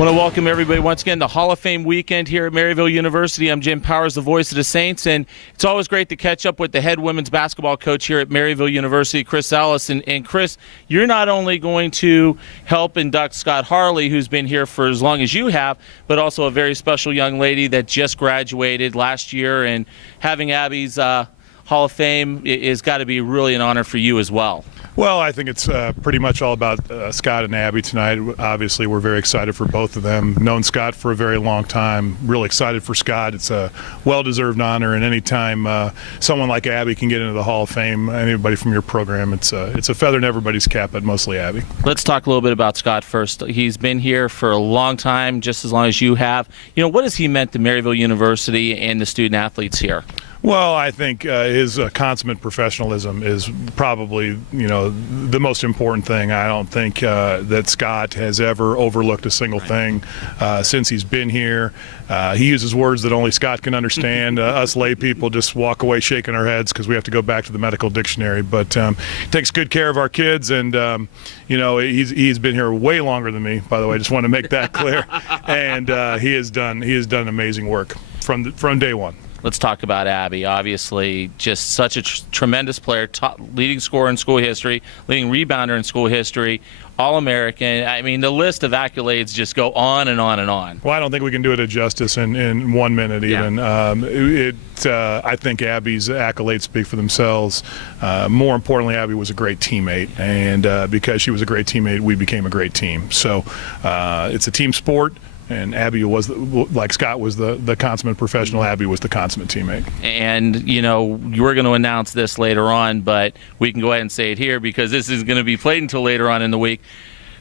Want to welcome everybody once again to Hall of Fame weekend here at Maryville University. I'm Jim Powers, the voice of the Saints, and it's always great to catch up with the head women's basketball coach here at Maryville University, Chris Ellis. And Chris, you're not only going to help induct Scott Harley, who's been here for as long as you have, but also a very special young lady that just graduated last year, and having Abby's Hall of Fame is got to be really an honor for you as well. Well, I think it's pretty much all about Scott and Abby tonight. Obviously, we're very excited for both of them. Known Scott for a very long time. Really excited for Scott. It's a well-deserved honor, and anytime someone like Abby can get into the Hall of Fame, anybody from your program, it's a feather in everybody's cap, but mostly Abby. Let's talk a little bit about Scott first. He's been here for a long time, just as long as you have. You know, what has he meant to Maryville University and the student athletes here? Well, I think his consummate professionalism is probably, the most important thing. I don't think that Scott has ever overlooked a single thing since he's been here. He uses words that only Scott can understand. Us lay people just walk away shaking our heads because we have to go back to the medical dictionary. But he takes good care of our kids, and he's been here way longer than me. By the way, I just want to make that clear. And he has done amazing work from day one. Let's talk about Abby. Obviously, just such a tremendous player, top leading scorer in school history, leading rebounder in school history, All-American. I mean, the list of accolades just go on and on and on. Well, I don't think we can do it justice in 1 minute even. Yeah. I think Abby's accolades speak for themselves. More importantly, Abby was a great teammate, and because she was a great teammate, we became a great team. So it's a team sport. And Abby was, like Scott was the consummate professional, Abby was the consummate teammate. And, we're going to announce this later on, but we can go ahead and say it here because this is going to be played until later on in the week.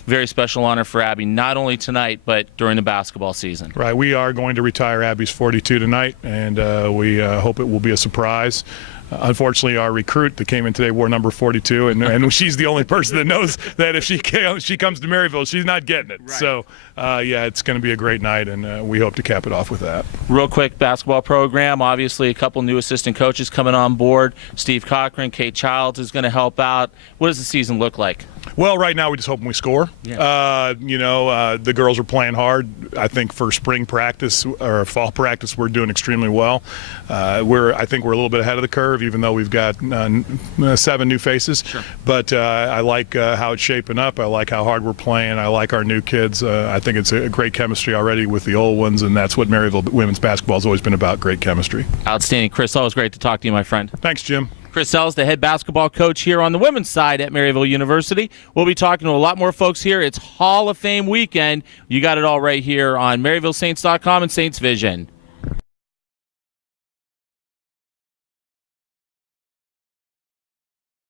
Very special honor for Abby, not only tonight, but during the basketball season. Right. We are going to retire Abby's 42 tonight, and we hope it will be a surprise. Unfortunately, our recruit that came in today wore number 42, and she's the only person that knows that if she comes to Maryville, she's not getting it. Right. So, it's going to be a great night, and we hope to cap it off with that. Real quick basketball program. Obviously, a couple new assistant coaches coming on board. Steve Cochran, Kate Childs is going to help out. What does the season look like? Well, right now we're just hoping we score. Yeah. The girls are playing hard. I think for spring practice or fall practice, we're doing extremely well. I think we're a little bit ahead of the curve, even though we've got 7 new faces. Sure. But I like how it's shaping up. I like how hard we're playing. I like our new kids. I think it's a great chemistry already with the old ones, and that's what Maryville women's basketball has always been about, great chemistry. Outstanding. Chris, always great to talk to you, my friend. Thanks, Jim. Chris Ellis, the head basketball coach here on the women's side at Maryville University. We'll be talking to a lot more folks here. It's Hall of Fame weekend. You got it all right here on MaryvilleSaints.com and Saints Vision.